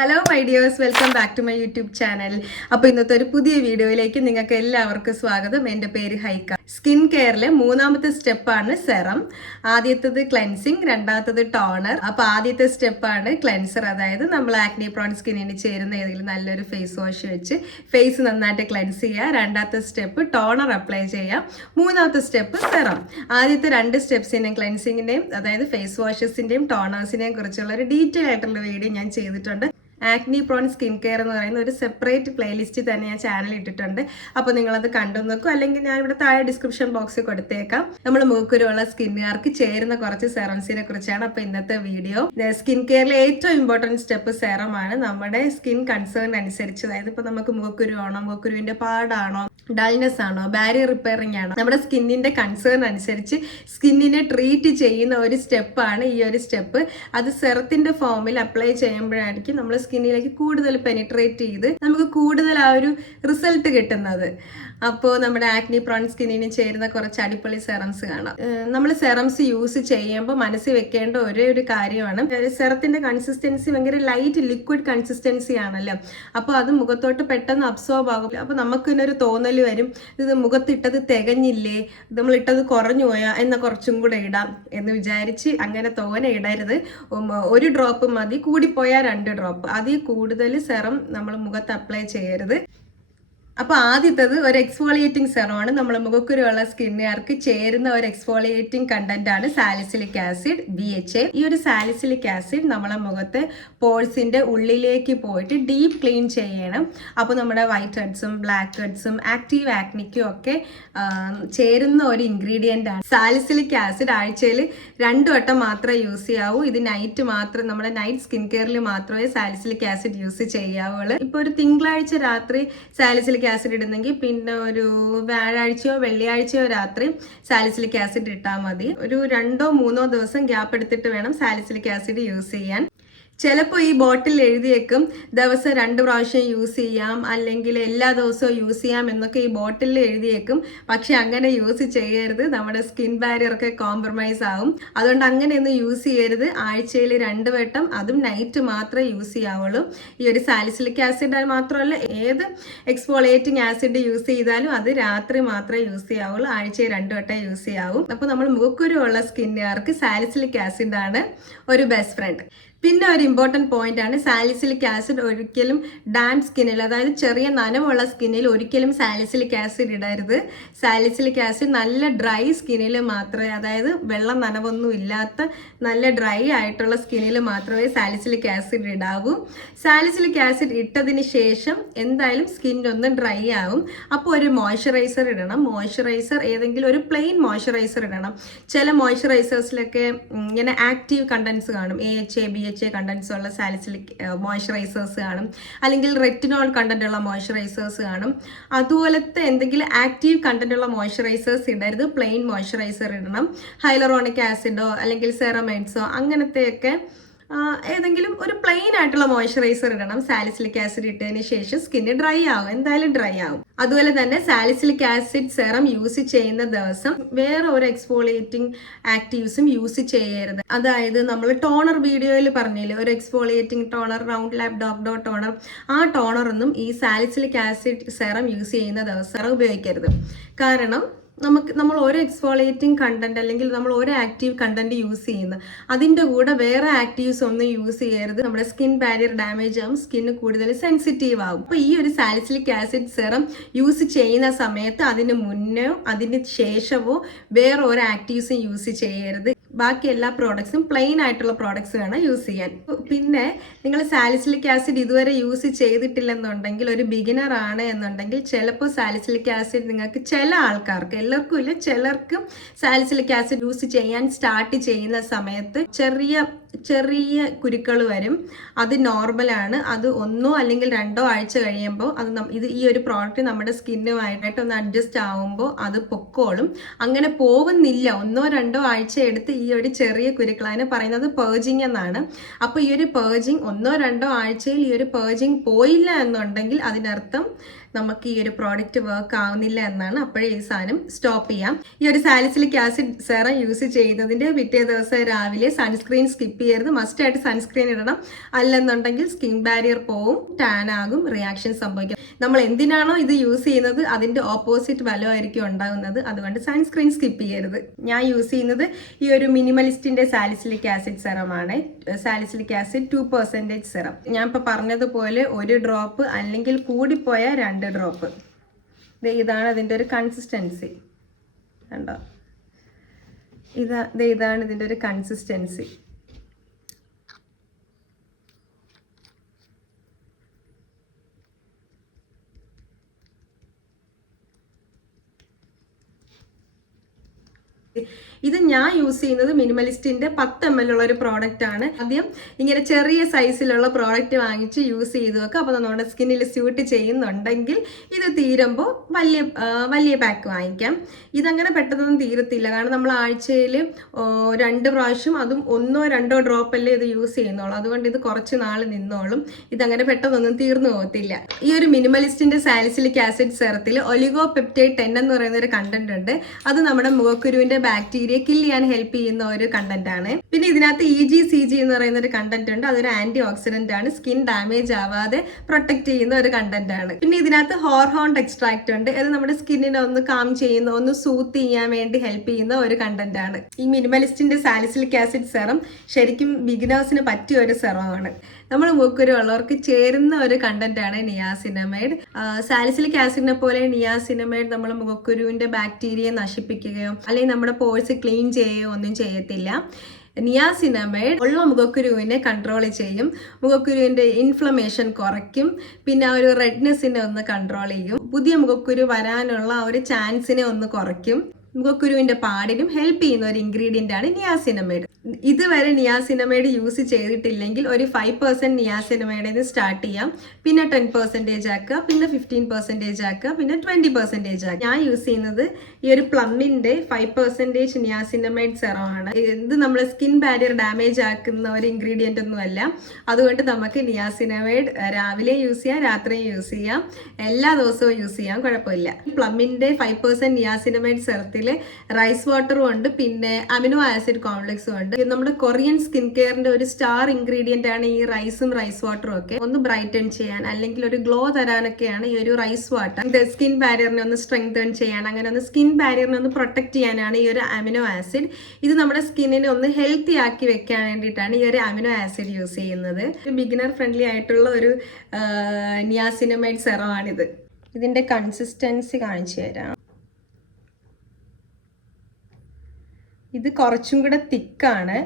Hello my dears, welcome back to my YouTube channel. അപ്പോൾ ഇന്നത്തെ ഒരു പുതിയ വീഡിയോയിലേക്ക് നിങ്ങൾക്ക് എല്ലാവർക്കും സ്വാഗതം. എൻ്റെ പേര് ഹൈക്ക. സ്കിൻ കെയറിലെ മൂന്നാമത്തെ സ്റ്റെപ്പാണ് സെറം. ആദ്യത്തേത് ക്ലെൻസിങ്, രണ്ടാമത്തത് ടോണർ. അപ്പോൾ ആദ്യത്തെ സ്റ്റെപ്പാണ് ക്ലെൻസർ, അതായത് നമ്മൾ ആക്നി പ്രോൺ സ്കിന്നിന് ചേരുന്ന ഏതെങ്കിലും നല്ലൊരു ഫേസ് വാഷ് വെച്ച് ഫേസ് നന്നായിട്ട് ക്ലെൻസ് ചെയ്യുക. രണ്ടാമത്തെ സ്റ്റെപ്പ് ടോണർ അപ്ലൈ ചെയ്യാം. മൂന്നാമത്തെ സ്റ്റെപ്പ് സെറം. ആദ്യത്തെ രണ്ട് സ്റ്റെപ്സിൻ്റെയും ക്ലെൻസിങ്ങിൻ്റെയും അതായത് ഫേസ് വാഷസിൻ്റെയും ടോണേഴ്സിനെയും കുറിച്ചുള്ള ഒരു ഡീറ്റെയിൽ ആയിട്ടുള്ള വീഡിയോ ഞാൻ ചെയ്തിട്ടുണ്ട്. ആക്നി പ്രോൺ സ്കിൻ കെയർ എന്ന് പറയുന്ന ഒരു സെപ്പറേറ്റ് പ്ലേലിസ്റ്റ് തന്നെ ഞാൻ ചാനൽ ഇട്ടിട്ടുണ്ട്. അപ്പോൾ നിങ്ങളത് കണ്ടു നോക്കും, അല്ലെങ്കിൽ ഞാൻ ഇവിടെ താഴെ ഡിസ്ക്രിപ്ഷൻ ബോക്സിൽ കൊടുത്തേക്കാം. നമ്മൾ മൂക്കുരുള്ള സ്കിന്നുകാർക്ക് ചേരുന്ന കുറച്ച് സെറംസിനെ കുറിച്ചാണ് അപ്പോൾ ഇന്നത്തെ വീഡിയോ. സ്കിൻ കെയറിലെ ഏറ്റവും ഇമ്പോർട്ടൻറ്റ് സ്റ്റെപ്പ് സെറമാണ്. നമ്മുടെ സ്കിൻ കൺസേൺ അനുസരിച്ച്, അതായത് ഇപ്പോൾ നമുക്ക് മൂക്കുരു ആണോ, മൂക്കുരുവിൻ്റെ പാടാണോ, ഡൾനെസ് ആണോ, ബാരിയർ റിപ്പയറിംഗ് ആണോ, നമ്മുടെ സ്കിന്നിൻ്റെ കൺസേൺ അനുസരിച്ച് സ്കിന്നിനെ ട്രീറ്റ് ചെയ്യുന്ന ഒരു സ്റ്റെപ്പാണ് ഈ ഒരു സ്റ്റെപ്പ്. അത് സെറത്തിൻ്റെ ഫോമിൽ അപ്ലൈ ചെയ്യുമ്പോഴായിരിക്കും നമ്മൾ സ്കിന്നിലേക്ക് കൂടുതൽ പെനിട്രേറ്റ് ചെയ്ത് നമുക്ക് കൂടുതൽ ആ ഒരു റിസൾട്ട് കിട്ടുന്നത്. അപ്പോൾ നമ്മുടെ ആക്നി പ്രോൺ സ്കിന്നിന് ചേരുന്ന കുറച്ച് അടിപൊളി സെറംസ് കാണാം. നമ്മൾ സെറംസ് യൂസ് ചെയ്യുമ്പോൾ മനസ്സിൽ വെക്കേണ്ട ഒരേ ഒരു കാര്യമാണ്, സെറത്തിന്റെ കൺസിസ്റ്റൻസി ഭയങ്കര ലൈറ്റ് ലിക്വിഡ് കൺസിസ്റ്റൻസി ആണല്ലോ. അപ്പോൾ അത് മുഖത്തോട്ട് പെട്ടെന്ന് അബ്സോർബ് ആകും. അപ്പോൾ നമുക്ക് ഇന്നൊരു തോന്നൽ വരും, ഇത് മുഖത്തിട്ടത് തികഞ്ഞില്ലേ, നമ്മൾ ഇട്ടത് കുറഞ്ഞു പോയാ എന്നാൽ കുറച്ചും കൂടെ ഇടാം എന്ന് വിചാരിച്ച് അങ്ങനെ തോനെ ഇടരുത്. ഒരു ഡ്രോപ്പ് മതി, കൂടിപ്പോയാൽ 2 ഡ്രോപ്പ്. അതിൽ കൂടുതൽ സെറം നമ്മൾ മുഖത്ത് അപ്ലൈ ചെയ്യരുത്. അപ്പോൾ ആദ്യത്തത് ഒരു എക്സ്ഫോളിയേറ്റിംഗ് സെറമാണ്. നമ്മൾ മുഖക്കുരുള്ള സ്കിന്നുകാർക്ക് ചേരുന്ന ഒരു എക്സ്ഫോളിയേറ്റിംഗ് കണ്ടന്റ് ആണ് സാലിസിലിക് ആസിഡ്, BHA. ഈ ഒരു സാലിസിലിക് ആസിഡ് നമ്മളെ മുഖത്തെ പോഴ്സിന്റെ ഉള്ളിലേക്ക് പോയിട്ട് ഡീപ്പ് ക്ലീൻ ചെയ്യണം. അപ്പോൾ നമ്മുടെ വൈറ്റ് ഹെഡ്സും ബ്ലാക്ക് ഹെഡ്സും ആക്റ്റീവ് ആക്നിക്കും ഒക്കെ ചേരുന്ന ഒരു ഇൻഗ്രീഡിയൻ്റ് ആണ് സാലിസിലിക് ആസിഡ്. ആഴ്ചയിൽ 2 വട്ടം മാത്രമേ യൂസ് ചെയ്യാവൂ. ഇത് നൈറ്റ് മാത്രം, നമ്മുടെ നൈറ്റ് സ്കിൻ കെയറിൽ മാത്രമേ സാലിസിലിക് ആസിഡ് യൂസ് ചെയ്യാവുള്ളൂ. ഇപ്പോൾ ഒരു തിങ്കളാഴ്ച രാത്രി സാലിസിലിക് ആസിഡ് ഇടുന്നെങ്കിൽ പിന്നെ ഒരു വ്യാഴാഴ്ചയോ വെള്ളിയാഴ്ചയോ രാത്രി സാലിസിലിക് ആസിഡ് ഇട്ടാൽ മതി. ഒരു 2-3 ദിവസം ഗ്യാപ്പ് എടുത്തിട്ട് വേണം സാലിസിലിക് ആസിഡ് യൂസ് ചെയ്യാൻ. ചിലപ്പോൾ ഈ ബോട്ടിൽ എഴുതിയേക്കും ദിവസം 2 പ്രാവശ്യം യൂസ് ചെയ്യാം, അല്ലെങ്കിൽ എല്ലാ ദിവസവും യൂസ് ചെയ്യാം എന്നൊക്കെ ഈ ബോട്ടിലിൽ എഴുതിയേക്കും. പക്ഷെ അങ്ങനെ യൂസ് ചെയ്യരുത്, നമ്മുടെ സ്കിൻ ബാരിയർ ഒക്കെ കോംപ്രമൈസ് ആവും. അതുകൊണ്ട് അങ്ങനെയൊന്നും യൂസ് ചെയ്യരുത്. ആഴ്ചയിൽ 2 വട്ടം, അതും നൈറ്റ് മാത്രമേ യൂസ് ചെയ്യാവുള്ളൂ. ഈ ഒരു സാലിസിലിക് ആസിഡ് മാത്രമല്ല, ഏത് എക്സ്ഫോളിയേറ്റിംഗ് ആസിഡ് യൂസ് ചെയ്താലും അത് രാത്രി മാത്രമേ യൂസ് ചെയ്യാവുള്ളൂ. ആഴ്ചയിൽ 2 വട്ടം യൂസ് ചെയ്യാവും. അപ്പോൾ നമ്മൾ മുഖക്കുരു ഉള്ള സ്കിന്നുകാർക്ക് സാലിസിലിക് ആസിഡ് ആണ് ഒരു ബെസ്റ്റ് ഫ്രണ്ട്. പിന്നെ ഒരു ഇമ്പോർട്ടൻറ്റ് പോയിന്റ് ആണ്, സാലിസിലിക് ആസിഡ് ഒരിക്കലും ഡാൻഡ് സ്കിന്നിൽ, അതായത് ചെറിയ നനവുള്ള സ്കിന്നിൽ ഒരിക്കലും സാലിസിലിക് ആസിഡ് ഇടരുത്. സാലിസിലിക് ആസിഡ് നല്ല ഡ്രൈ സ്കിന്നിൽ മാത്രമേ, അതായത് വെള്ളം നനവൊന്നും ഇല്ലാത്ത നല്ല ഡ്രൈ ആയിട്ടുള്ള സ്കിന്നിൽ മാത്രമേ സാലിസിലിക് ആസിഡ് ഇടാവൂ. സാലിസിലിക് ആസിഡ് ഇട്ടതിന് ശേഷം എന്തായാലും സ്കിന്നൊന്ന് ഡ്രൈ ആവും. അപ്പോൾ ഒരു മോയ്സ്ചറൈസർ ഇടണം. മോയ്സ്ചറൈസർ ഏതെങ്കിലും ഒരു പ്ലെയിൻ മോയ്സ്ചറൈസർ ഇടണം. ചില മോയ്സ്ചറൈസേഴ്സിലൊക്കെ ഇങ്ങനെ ആക്റ്റീവ് കണ്ടൻസ് കാണും, AHA BHA കണ്ടൻസ് ഉള്ള സാലിസിലിക് മോയ്സ്ചറൈസേഴ്സ് കാണും, അല്ലെങ്കിൽ റെറ്റിനോൾ കണ്ടന്റ് ഉള്ള മോയ്സ്ചറൈസേഴ്സ് കാണും. അതുപോലത്തെ എന്തെങ്കിലും ആക്റ്റീവ് കണ്ടന്റ് ഉള്ള മോയ്സ്ചറൈസേഴ്സ് ഇടരുത്, പ്ലെയിൻ മോയ്സ്ചറൈസർ ഇടണം. ഹൈലറോണിക് ആസിഡോ അല്ലെങ്കിൽ സെറമൈഡ്സോ അങ്ങനത്തെയൊക്കെ ഏതെങ്കിലും ഒരു പ്ലെയിൻ ആയിട്ടുള്ള മോയ്സ്ചറൈസർ ഇടണം. സാലിസിലിക് ആസിഡ് ഇട്ടതിന് ശേഷം സ്കിന്ന് ഡ്രൈ ആവും, എന്തായാലും ഡ്രൈ ആവും. അതുപോലെ തന്നെ സാലിസിലിക് ആസിഡ് സെറം യൂസ് ചെയ്യുന്ന ദിവസം വേറെ ഒരു എക്സ്ഫോളിയേറ്റിംഗ് ആക്റ്റീവ്സും യൂസ് ചെയ്യരുത്. അതായത് നമ്മൾ ടോണർ വീഡിയോയിൽ പറഞ്ഞില്ലേ, ഒരു exfoliating toner, round lab doctor toner, ആ ടോണറൊന്നും ഈ സാലിസിലിക് ആസിഡ് സെറം യൂസ് ചെയ്യുന്ന ദിവസം ഉപയോഗിക്കരുത്. കാരണം നമ്മൾ ഒരു എക്സ്ഫോളിയേറ്റിംഗ് കണ്ടന്റ് അല്ലെങ്കിൽ നമ്മൾ ഒരു ആക്റ്റീവ് കണ്ടന്റ് യൂസ് ചെയ്യുന്നു, അതിൻ്റെ കൂടെ വേറെ ആക്റ്റീവ്സ് ഒന്നും യൂസ് ചെയ്യരുത്. നമ്മുടെ സ്കിൻ ബാരിയർ ഡാമേജ് ആവും, സ്കിന്ന് കൂടുതൽ സെൻസിറ്റീവ് ആവും. അപ്പോൾ ഈ ഒരു സാലിസിലിക് ആസിഡ് സെറം യൂസ് ചെയ്യുന്ന സമയത്ത് അതിന് മുന്നോ അതിന് ശേഷമോ വേറെ ഒരു ആക്റ്റീവ്സും യൂസ് ചെയ്യരുത്. ബാക്കി എല്ലാ പ്രോഡക്ട്സും പ്ലെയിൻ ആയിട്ടുള്ള പ്രോഡക്ട്സ് വേണം യൂസ് ചെയ്യാൻ. പിന്നെ നിങ്ങൾ സാലിസിലിക് ആസിഡ് ഇതുവരെ യൂസ് ചെയ്തിട്ടില്ലെന്നുണ്ടെങ്കിൽ, ഒരു ബിഗിനർ ആണ് എന്നുണ്ടെങ്കിൽ, ചിലപ്പോൾ സാലിസിലിക് ആസിഡ് നിങ്ങൾക്ക് ചില ആൾക്കാർക്ക്, എല്ലാവർക്കും ഇല്ല, ചിലർക്കും സാലിസിലിക് ആസിഡ് യൂസ് ചെയ്യാൻ സ്റ്റാർട്ട് ചെയ്യുന്ന സമയത്ത് ചെറിയ കുരുക്കൾ വരും. അത് നോർമലാണ്. അത് 1 അല്ലെങ്കിൽ 2 ആഴ്ച കഴിയുമ്പോൾ അത് ഈ ഒരു പ്രോഡക്റ്റ് നമ്മുടെ സ്കിന്നുമായിട്ട് ഒന്ന് അഡ്ജസ്റ്റ് ആവുമ്പോൾ അത് പൊക്കോളും. അങ്ങനെ പോകുന്നില്ല, 1-2 ആഴ്ച എടുത്ത് ഈ ഒരു ചെറിയ കുരുക്കൾ, അതിനെ പറയുന്നത് പേർജിങ് എന്നാണ്. അപ്പോൾ ഈ ഒരു പേർജിങ് 1-2 ആഴ്ചയിൽ ഈ ഒരു പേർജിങ് പോയില്ല എന്നുണ്ടെങ്കിൽ അതിനർത്ഥം നമുക്ക് ഈ ഒരു പ്രോഡക്റ്റ് വർക്ക് ആവുന്നില്ല എന്നാണ്, അപ്പോഴേ ഈ സാധനം സ്റ്റോപ്പ് ചെയ്യാം. ഈ ഒരു സാലിസിലിക് ആസിഡ് സെറം യൂസ് ചെയ്യുന്നതിൻ്റെ പിറ്റേ ദിവസം രാവിലെ സൺസ്ക്രീൻ സ്കിപ്പ് ചെയ്യരുത്. മസ്റ്റായിട്ട് സൺസ്ക്രീൻ ഇടണം, അല്ലെന്നുണ്ടെങ്കിൽ സ്കിൻ ബാരിയർ പോവും, ടാൻ ആകും, റിയാക്ഷൻ സംഭവിക്കും. നമ്മൾ എന്തിനാണോ ഇത് യൂസ് ചെയ്യുന്നത് അതിൻ്റെ ഓപ്പോസിറ്റ് ഫലമായിരിക്കും ഉണ്ടാകുന്നത്. അതുകൊണ്ട് സൺസ്ക്രീൻ സ്കിപ്പ് ചെയ്യരുത്. ഞാൻ യൂസ് ചെയ്യുന്നത് ഈ ഒരു മിനിമലിസ്റ്റിൻ്റെ സാലിസിലിക് ആസിഡ് സെറമാണ്. Salicylic acid 2% serum. ഞാൻ ഇപ്പോൾ പറഞ്ഞതുപോലെ 1 ഡ്രോപ്പ് അല്ലെങ്കിൽ കൂടിപ്പോയാൽ 2 ഡ്രോപ്പ്. ഇതാണ് അതിൻ്റെ ഒരു കൺസിസ്റ്റൻസി. കണ്ടോ, ഇതാണ് ഇതിൻ്റെ ഒരു കൺസിസ്റ്റൻസി. ഇത് ഞാൻ യൂസ് ചെയ്യുന്നത് മിനിമലിസ്റ്റിന്റെ 10 ml ഉള്ള ഒരു പ്രോഡക്റ്റ് ആണ്. ആദ്യം ഇങ്ങനെ ചെറിയ സൈസിലുള്ള പ്രോഡക്റ്റ് വാങ്ങിച്ച് യൂസ് ചെയ്ത് വെക്കുക. അപ്പോൾ നമ്മുടെ സ്കിന്നിൽ സ്യൂട്ട് ചെയ്യുന്നുണ്ടെങ്കിൽ ഇത് തീരുമ്പോൾ വലിയ പാക്ക് വാങ്ങിക്കാം. ഇതങ്ങനെ പെട്ടെന്നൊന്നും തീരത്തില്ല, കാരണം നമ്മൾ ആഴ്ചയിൽ 2 പ്രാവശ്യം, അതും 1-2 ഡ്രോപ്പല്ലേ ഇത് യൂസ് ചെയ്യുന്നുള്ളൂ. അതുകൊണ്ട് ഇത് കുറച്ച് നാൾ നിന്നോളും. ഇതങ്ങനെ പെട്ടെന്നൊന്നും തീർന്നു പോകത്തില്ല. ഈ ഒരു മിനിമലിസ്റ്റിന്റെ സാലിസിലിക് ആസിഡ് സെറത്തിൽ ഒലിഗോപെപ്റ്റൈഡ് 10 എന്ന് പറയുന്ന ഒരു കണ്ടന്റ് ഉണ്ട്. അത് നമ്മുടെ മുഖക്കുരുവിന്റെ ബാക്ടീരിയ കില്ല് ചെയ്യാൻ ഹെൽപ്പ് ചെയ്യുന്ന ഒരു കണ്ടന്റ് ആണ്. പിന്നെ ഇതിനകത്ത് EGCG എന്ന് പറയുന്ന ഒരു കണ്ടന്റ് ഉണ്ട്. അതൊരു ആന്റി ഓക്സിഡന്റ് ആണ്, സ്കിൻ ഡാമേജ് ആവാതെ പ്രൊട്ടക്ട് ചെയ്യുന്ന ഒരു കണ്ടന്റ് ആണ്. പിന്നെ ഇതിനകത്ത് ഹോർമോൺ എക്സ്ട്രാക്ട് ഉണ്ട്. അത് നമ്മുടെ സ്കിന്നിനെ ഒന്ന് കാം ചെയ്യുന്ന, ഒന്ന് സൂത്ത് ചെയ്യാൻ വേണ്ടി ഹെൽപ്പ് ചെയ്യുന്ന ഒരു കണ്ടന്റ് ആണ്. ഈ മിനിമലിസ്റ്റിന്റെ സാലിസിലിക് ആസിഡ് സെറം ശരിക്കും ബിഗിനേഴ്സിന് പറ്റിയ ഒരു സെറമാണ്. നമ്മൾ മുഖക്കുരു ഉള്ളവർക്ക് ചേരുന്ന ഒരു കണ്ടന്റ് ആണ് നിയാസിനമൈഡ്. സാലിസിലിക് ആസിഡിനെ പോലെ നിയാസിനമൈഡ് നമ്മൾ മുഖക്കുരുവിന്റെ ബാക്ടീരിയയെ നശിപ്പിക്കുകയോ അല്ലെങ്കിൽ നമ്മുടെ പോഴ്സ് ക്ലീൻ ചെയ്യുകയോ ഒന്നും ചെയ്യത്തില്ല. നിയാസിനമൈഡ് ഉള്ള മുഖക്കുരുവിനെ കൺട്രോൾ ചെയ്യും, മുഖക്കുരുവിന്റെ ഇൻഫ്ലമേഷൻ കുറയ്ക്കും, പിന്നെ ആ ഒരു റെഡ്നെസ്സിനെ ഒന്ന് കൺട്രോൾ ചെയ്യും, പുതിയ മുഖക്കുരു വരാനുള്ള ആ ഒരു ചാൻസിനെ ഒന്ന് കുറയ്ക്കും. മുഖക്കുരുവിന്റെ പാടിനും ഹെൽപ്പ് ചെയ്യുന്ന ഒരു ഇൻഗ്രീഡിയന്റ് ആണ് നിയാസിനമൈഡ്. ഇതുവരെ നിയാസിനമൈഡ് യൂസ് ചെയ്തിട്ടില്ലെങ്കിൽ ഒരു 5% നിയാസിനമൈഡിൽ സ്റ്റാർട്ട് ചെയ്യാം, പിന്നെ 10% ആക്കുക, പിന്നെ 15% ആക്കുക, പിന്നെ 20% ആക്കുക. ഞാൻ യൂസ് ചെയ്യുന്നത് ഈ ഒരു പ്ലമ്മിന്റെ 5% നിയാസിനമൈഡ് സെറമാണ്. ഇത് നമ്മുടെ സ്കിൻ ബാരിയർ ഡാമേജ് ആക്കുന്ന ഒരു ഇൻഗ്രീഡിയന്റ് ഒന്നുമല്ല. അതുകൊണ്ട് നമുക്ക് നിയാസിനമൈഡ് രാവിലെ യൂസ് ചെയ്യാം, രാത്രിയും യൂസ് ചെയ്യാം, എല്ലാ ദിവസവും യൂസ് ചെയ്യാം, കുഴപ്പമില്ല. പ്ലമ്മിന്റെ 5% നിയാസിനമൈഡ് സെറത്തിൽ റൈസ് വാട്ടറും ഉണ്ട്, പിന്നെ അമിനോ ആസിഡ് കോംപ്ലക്സും ഉണ്ട്. നമ്മുടെ കൊറിയൻ സ്കിൻ കെയറിന്റെ ഒരു സ്റ്റാർ ഇൻഗ്രീഡിയന്റ് ആണ് ഈ റൈസും റൈസ് വാട്ടറും ഒക്കെ. ഒന്ന് ബ്രൈറ്റൻ ചെയ്യാൻ അല്ലെങ്കിൽ ഒരു ഗ്ലോ തരാനൊക്കെയാണ് ഈ ഒരു റൈസ് വാട്ടർ. സ്കിൻ ബാരിയറിനെ ഒന്ന് സ്ട്രെങ്തൻ ചെയ്യാൻ, അങ്ങനെ ഒന്ന് സ്കിൻ ബാരിയറിനെ ഒന്ന് പ്രൊട്ടക്ട് ചെയ്യാനാണ് ഈ ഒരു അമിനോ ആസിഡ്. ഇത് നമ്മുടെ സ്കിന്നിനെ ഒന്ന് ഹെൽത്തി ആക്കി വെക്കാൻ വേണ്ടിയിട്ടാണ് ഈ ഒരു അമിനോ ആസിഡ് യൂസ് ചെയ്യുന്നത്. ബിഗിനർ ഫ്രണ്ട്ലി ആയിട്ടുള്ള ഒരു നിയാസിനമൈഡ് സെറമാണിത്. ഇതിന്റെ കൺസിസ്റ്റൻസി കാണിച്ചു തരാം. ഇത് കുറച്ചും കൂടെ തിക്കാണ്,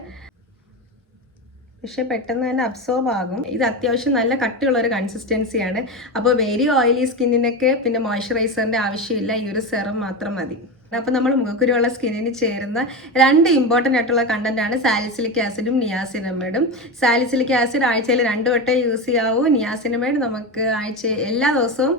പക്ഷെ പെട്ടെന്ന് തന്നെ അബ്സോർബ് ആകും. ഇത് അത്യാവശ്യം നല്ല കട്ടിയുള്ള ഒരു കൺസിസ്റ്റൻസിയാണ്. അപ്പോൾ വെരി ഓയിലി സ്കിന്നിനൊക്കെ പിന്നെ മോയ്സ്ചറൈസറിന്റെ ആവശ്യമില്ല, ഈ ഒരു സെറം മാത്രം മതി. അപ്പോൾ നമ്മൾ മുഖക്കുരുവുള്ള സ്കിന്നിന് ചേരുന്ന 2 ഇമ്പോർട്ടൻ്റ് ആയിട്ടുള്ള കണ്ടന്റ് ആണ് സാലിസിലിക് ആസിഡും നിയാസിനമൈഡും. സാലിസിലിക് ആസിഡ് ആഴ്ചയിൽ 2 വട്ടം യൂസ് ചെയ്യാവൂ. നിയാസിനമൈഡ് നമുക്ക് എല്ലാ ദിവസവും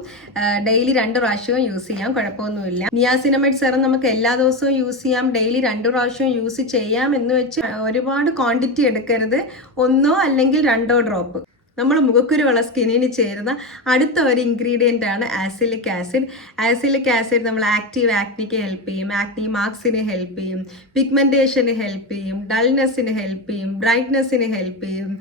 ഡെയിലി 2 പ്രാവശ്യവും യൂസ് ചെയ്യാം, കുഴപ്പമൊന്നുമില്ല. നിയാസിനമൈഡ് സെറം നമുക്ക് എല്ലാ ദിവസവും യൂസ് ചെയ്യാം, ഡെയിലി 2 പ്രാവശ്യവും യൂസ് ചെയ്യാം എന്ന് വെച്ച് ഒരുപാട് ക്വാണ്ടിറ്റി എടുക്കരുത്. 1 അല്ലെങ്കിൽ 2 ഡ്രോപ്പ്. നമ്മൾ മുഖക്കുരുവുള്ള സ്കിന്നിന് ചേരുന്ന അടുത്ത ഒരു ഇൻഗ്രീഡിയൻ്റ് ആണ് ആസിലിക് ആസിഡ്. ആസിലിക് ആസിഡ് നമ്മൾ ആക്റ്റീവ് ആക്നിക്ക് ഹെൽപ്പ് ചെയ്യും, ആക്നി മാർക്സിന് ഹെൽപ്പ് ചെയ്യും, പിഗ്മെന്റേഷന് ഹെൽപ്പ് ചെയ്യും, ഡൾനെസ്സിന് ഹെൽപ്പ് ചെയ്യും, ബ്രൈറ്റ്നെസ്സിന് ഹെൽപ്പ് ചെയ്യും,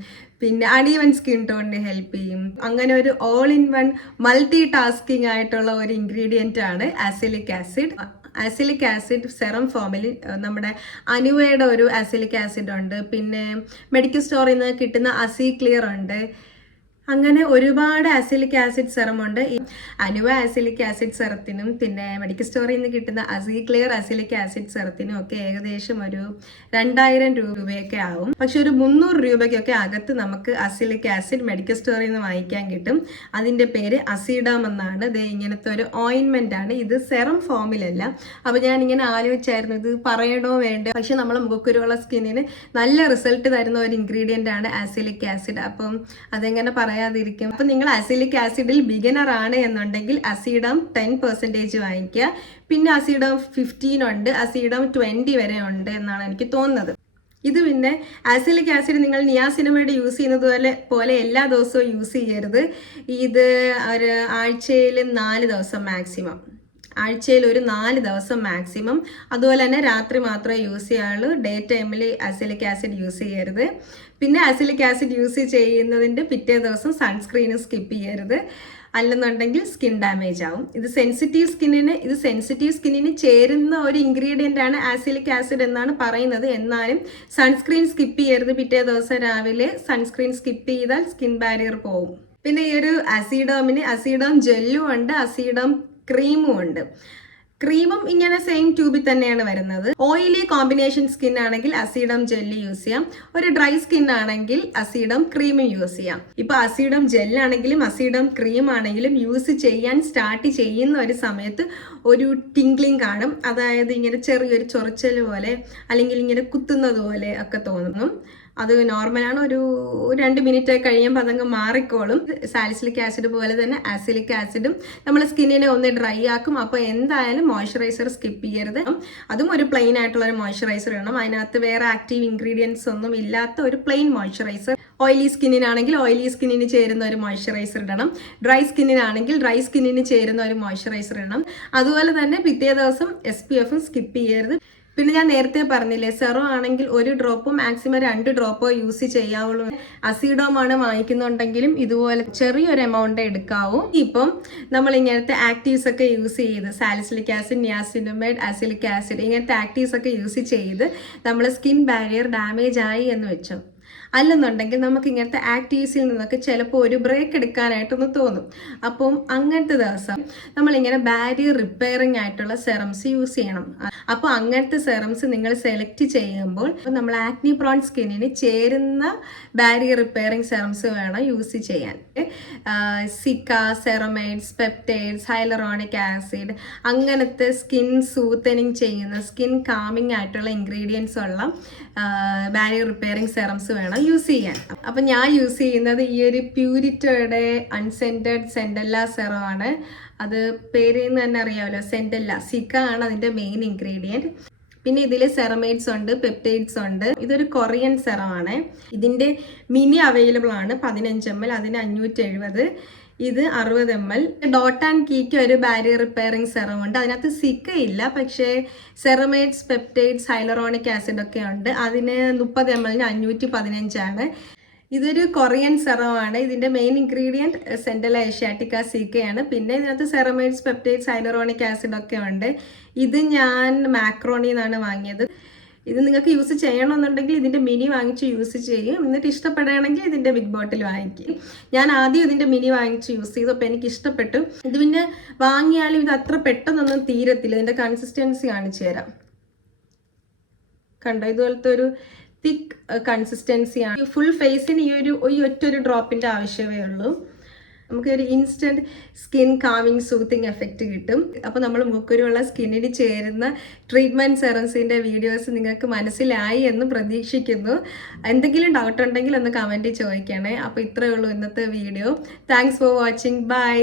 പിന്നെ അണീവൻ സ്കിൻ ടോണിന് ഹെൽപ്പ് ചെയ്യും. അങ്ങനെ ഒരു all in one multi tasking ആയിട്ടുള്ള ഒരു ഇൻഗ്രീഡിയൻ്റ് ആണ് ആസിലിക് ആസിഡ്. ആസിലിക് ആസിഡ് സെറം ഫോമിൽ നമ്മുടെ അനുവയുടെ ഒരു ആസിലിക് ആസിഡ് ഉണ്ട്, പിന്നെ മെഡിക്കൽ സ്റ്റോറിൽ നിന്ന് കിട്ടുന്ന അസി ക്ലിയർ ഉണ്ട്. അങ്ങനെ ഒരുപാട് ആസിലിക് ആസിഡ് സെറം ഉണ്ട്. അനുവ ആസിലിക് ആസിഡ് സെറത്തിനും പിന്നെ മെഡിക്കൽ സ്റ്റോറിൽ നിന്ന് കിട്ടുന്ന അസി ക്ലിയർ ആസിലിക് ആസിഡ് സെറത്തിനും ഒക്കെ ഏകദേശം ഒരു 2000 രൂപയൊക്കെ ആവും. പക്ഷെ ഒരു 300 രൂപയ്ക്കൊക്കെ അകത്ത് നമുക്ക് അസിലിക് ആസിഡ് മെഡിക്കൽ സ്റ്റോറിൽ നിന്ന് വാങ്ങിക്കാൻ കിട്ടും. അതിൻ്റെ പേര് അസിഡം എന്നാണ്. ഇത് ഇങ്ങനത്തെ ഒരു ഓയിൻമെന്റ് ആണ്. ഇത് സെറം ഫോമിലല്ല. അപ്പോൾ ഞാൻ ഇങ്ങനെ ആലോചിച്ചായിരുന്നു ഇത് പറയണോ വേണ്ടോ. പക്ഷെ നമ്മൾ മുഖക്കുരുവുള്ള സ്കിന്നിന് നല്ല റിസൾട്ട് തരുന്ന ഒരു ഇൻഗ്രീഡിയൻ്റ് ആണ് ആസിലിക് ആസിഡ്. അപ്പം അതെങ്ങനെ പറയാതിരിക്കും. അപ്പം നിങ്ങൾ അസിലിക് ആസിഡിൽ ബിഗിനർ ആണ് എന്നുണ്ടെങ്കിൽ അസിഡം 10% വാങ്ങിക്കുക. പിന്നെ അസിഡം 15 ഉണ്ട്, അസിഡം 20 വരെ ഉണ്ട് എന്നാണ് എനിക്ക് തോന്നുന്നത്. ഇത് പിന്നെ ആസിലിക് ആസിഡ് നിങ്ങൾ നിയാസിനമൈഡ് യൂസ് ചെയ്യുന്നത് പോലെ എല്ലാ ദിവസവും യൂസ് ചെയ്യരുത്. ഇത് ഒരു ആഴ്ചയിൽ 4 ദിവസം മാക്സിമം, ആഴ്ചയിൽ ഒരു 4 ദിവസം മാക്സിമം. അതുപോലെ തന്നെ രാത്രി മാത്രമേ യൂസ് ചെയ്യാവുള്ളൂ. ഡേ ടൈമിൽ അസിലിക് ആസിഡ് യൂസ് ചെയ്യരുത്. പിന്നെ അസിലിക് ആസിഡ് യൂസ് ചെയ്യുന്നതിൻ്റെ പിറ്റേ ദിവസം സൺസ്ക്രീന് സ്കിപ്പ് ചെയ്യരുത്, അല്ലെന്നുണ്ടെങ്കിൽ സ്കിൻ ഡാമേജ് ആവും. ഇത് സെൻസിറ്റീവ് സ്കിന്നിന് ചേരുന്ന ഒരു ഇൻഗ്രീഡിയൻ്റ് ആണ് ആസിലിക് ആസിഡ് എന്നാണ് പറയുന്നത്. എന്നാലും സൺസ്ക്രീൻ സ്കിപ്പ് ചെയ്യരുത്. പിറ്റേ ദിവസം രാവിലെ സൺസ്ക്രീൻ സ്കിപ്പ് ചെയ്താൽ സ്കിൻ ബാരിയർ പോവും. പിന്നെ ഈ ഒരു അസീഡോം ജെല്ലും ഉണ്ട്, അസീഡോം ക്രീമും ഉണ്ട്. ക്രീമും ഇങ്ങനെ സെയിം ട്യൂബിൽ തന്നെയാണ് വരുന്നത്. ഓയിലി കോമ്പിനേഷൻ സ്കിൻ ആണെങ്കിൽ അസീഡം ജെല്ലി യൂസ് ചെയ്യാം. ഒരു ഡ്രൈ സ്കിൻ ആണെങ്കിൽ അസീഡം ക്രീമും യൂസ് ചെയ്യാം. ഇപ്പൊ അസീഡം ജെല്ലാണെങ്കിലും അസീഡം ക്രീം ആണെങ്കിലും യൂസ് ചെയ്യാൻ സ്റ്റാർട്ട് ചെയ്യുന്ന ഒരു സമയത്ത് ഒരു ടിങ്ക്ലിംഗ് കാണും. അതായത് ഇങ്ങനെ ചെറിയൊരു ചൊറിച്ചൽ പോലെ അല്ലെങ്കിൽ ഇങ്ങനെ കുത്തുന്നത് പോലെ ഒക്കെ തോന്നും. അത് നോർമലാണ്. ഒരു 2 മിനിറ്റ് കഴിയുമ്പോൾ അതങ്ങ് മാറിക്കോളും. സാലിസിലിക് ആസിഡ് പോലെ തന്നെ ആസിലിക് ആസിഡും നമ്മുടെ സ്കിന്നിനെ ഒന്ന് ഡ്രൈ ആക്കും. അപ്പോൾ എന്തായാലും മോയ്സ്ചറൈസർ സ്കിപ്പ് ചെയ്യരുത്. അതും ഒരു പ്ലെയിൻ ആയിട്ടുള്ള ഒരു മോയ്സ്ചറൈസർ ഇടണം. അതിനകത്ത് വേറെ ആക്റ്റീവ് ഇൻഗ്രീഡിയൻസ് ഒന്നും ഇല്ലാത്ത ഒരു പ്ലെയിൻ മോയ്സ്ചറൈസർ. ഓയിലി സ്കിന്നിനാണെങ്കിൽ ഓയിലി സ്കിന്നിന് ചേരുന്ന ഒരു മോയ്സ്ചറൈസർ ഇടണം. ഡ്രൈ സ്കിന്നിനാണെങ്കിൽ ഡ്രൈ സ്കിന്നിന് ചേരുന്ന ഒരു മോയ്സ്ചറൈസർ ഇടണം. അതുപോലെ തന്നെ പിറ്റേ ദിവസം SPF സ്കിപ്പ് ചെയ്യരുത്. പിന്നെ ഞാൻ നേരത്തെ പറഞ്ഞില്ലേ, സെറോ ആണെങ്കിൽ 1 ഡ്രോപ്പോ മാക്സിമം 2 ഡ്രോപ്പോ യൂസ് ചെയ്യാവുള്ളൂ. അസീഡോമാണ് വാങ്ങിക്കുന്നുണ്ടെങ്കിലും ഇതുപോലെ ചെറിയൊരു എമൗണ്ട് എടുക്കാവൂ. ഇപ്പം നമ്മൾ ഇങ്ങനത്തെ ആക്റ്റീവ്സ് ഒക്കെ യൂസ് ചെയ്ത് സാലിസിലിക് ആസിഡ്, നിയാസിനമൈഡ്, അസിലിക് ആസിഡ് ഇങ്ങനത്തെ ആക്റ്റീവ്സ് ഒക്കെ യൂസ് ചെയ്ത് നമ്മൾ സ്കിൻ ബാരിയർ ഡാമേജ് ആയി എന്ന് വെച്ചോ, അല്ലെന്നുണ്ടെങ്കിൽ നമുക്ക് ഇങ്ങനത്തെ ആക്റ്റീവ്സിൽ നിന്നൊക്കെ ചിലപ്പോൾ ഒരു ബ്രേക്ക് എടുക്കാനായിട്ടൊന്ന് തോന്നും. അപ്പം അങ്ങനത്തെ ദിവസം നമ്മളിങ്ങനെ ബാരിയർ റിപ്പയറിംഗ് ആയിട്ടുള്ള സെറംസ് യൂസ് ചെയ്യണം. അപ്പോൾ അങ്ങനത്തെ സെറംസ് നിങ്ങൾ സെലക്ട് ചെയ്യുമ്പോൾ നമ്മൾ ആക്നി പ്രോൺ സ്കിന്നിന് ചേരുന്ന ബാരിയർ റിപ്പയറിംഗ് സെറംസ് വേണം യൂസ് ചെയ്യാൻ. സിക്ക, സെറമൈഡ്സ്, പെപ്റ്റൈഡ്സ്, ഹൈലറോണിക് ആസിഡ് അങ്ങനത്തെ സ്കിൻ സൂത്തനിങ് ചെയ്യുന്ന, സ്കിൻ കാമിങ് ആയിട്ടുള്ള ഇൻഗ്രീഡിയൻസ് ഉള്ള ബാരിയർ റിപ്പയറിംഗ് സെറംസ് വേണം യൂസ് ചെയ്യാൻ. അപ്പം ഞാൻ യൂസ് ചെയ്യുന്നത് ഈ ഒരു പ്യൂരിറ്റോയുടെ അൺസെൻറ്റഡ് സെൻഡല്ല സെറം ആണ്. അത് പേരിന്ന് തന്നെ അറിയാമല്ലോ, സെൻഡല്ല. സിക്ക ആണ് അതിൻ്റെ മെയിൻ ഇൻഗ്രീഡിയൻറ്റ്. പിന്നെ ഇതിൽ സെറമൈഡ്സ് ഉണ്ട്, പെപ്റ്റൈഡ്സ് ഉണ്ട്. ഇതൊരു കൊറിയൻ സെറമാണ്. ഇതിൻ്റെ മിനി അവൈലബിൾ ആണ് 15 ml, അതിന് 570. ഇത് 60 ml. ഡോട്ട് ആൻഡ് കീക്ക് ഒരു ബാരിയർ റിപ്പയറിംഗ് സെറം ഉണ്ട്. അതിനകത്ത് സിക്ക ഇല്ല, പക്ഷേ സെറമൈഡ്സ്, പെപ്റ്റൈഡ്സ്, ഹൈലറോണിക് ആസിഡ് ഒക്കെ ഉണ്ട്. അതിന് 30 ml 515 ആണ്. ഇതൊരു കൊറിയൻ സെറമാണ്. ഇതിൻ്റെ മെയിൻ ഇൻഗ്രീഡിയൻറ്റ് സെൻഡല ഏഷ്യാറ്റിക്ക സിക്കയാണ്. പിന്നെ ഇതിനകത്ത് സെറമൈഡ്സ്, പെപ്റ്റൈഡ്സ്, ഹൈലറോണിക് ആസിഡ് ഒക്കെ ഉണ്ട്. ഇത് ഞാൻ മാക്രോണിൽ നിന്നാണ് വാങ്ങിയത്. ഇത് നിങ്ങൾക്ക് യൂസ് ചെയ്യണമെന്നുണ്ടെങ്കിൽ ഇതിൻ്റെ മിനി വാങ്ങിച്ച് യൂസ് ചെയ്യും. എന്നിട്ട് ഇഷ്ടപ്പെടുകയാണെങ്കിൽ ഇതിൻ്റെ ബിഗ് ബോട്ടിൽ വാങ്ങിക്കും. ഞാൻ ആദ്യം ഇതിൻ്റെ മിനി വാങ്ങിച്ച് യൂസ് ചെയ്തു, അപ്പോൾ എനിക്ക് ഇഷ്ടപ്പെട്ടു. ഇത് പിന്നെ വാങ്ങിയാലും ഇത് അത്ര പെട്ടെന്നൊന്നും തീരത്തില്ല. ഇതിൻ്റെ കൺസിസ്റ്റൻസി കാണിച്ചു തരാം. കണ്ടോ, ഇതുപോലത്തെ ഒരു തിക്ക് കൺസിസ്റ്റൻസിയാണ്. ഫുൾ ഫേസിന് ഈ ഒറ്റൊരു ഡ്രോപ്പിൻ്റെ ആവശ്യമേ ഉള്ളൂ. നമുക്കൊരു instant skin calming soothing effect കിട്ടും. അപ്പോൾ നമ്മൾ മുക്കുരുള്ള സ്കിന്നിന് ചേരുന്ന ട്രീറ്റ്മെൻറ്റ് സെറംസിൻ്റെ വീഡിയോസ് നിങ്ങൾക്ക് മനസ്സിലായി എന്ന് പ്രതീക്ഷിക്കുന്നു. എന്തെങ്കിലും ഡൗട്ട് ഉണ്ടെങ്കിൽ ഒന്ന് കമൻറ്റിൽ ചോദിക്കണേ. അപ്പോൾ ഇത്രയേ ഉള്ളൂ ഇന്നത്തെ video. Thanks for watching. By.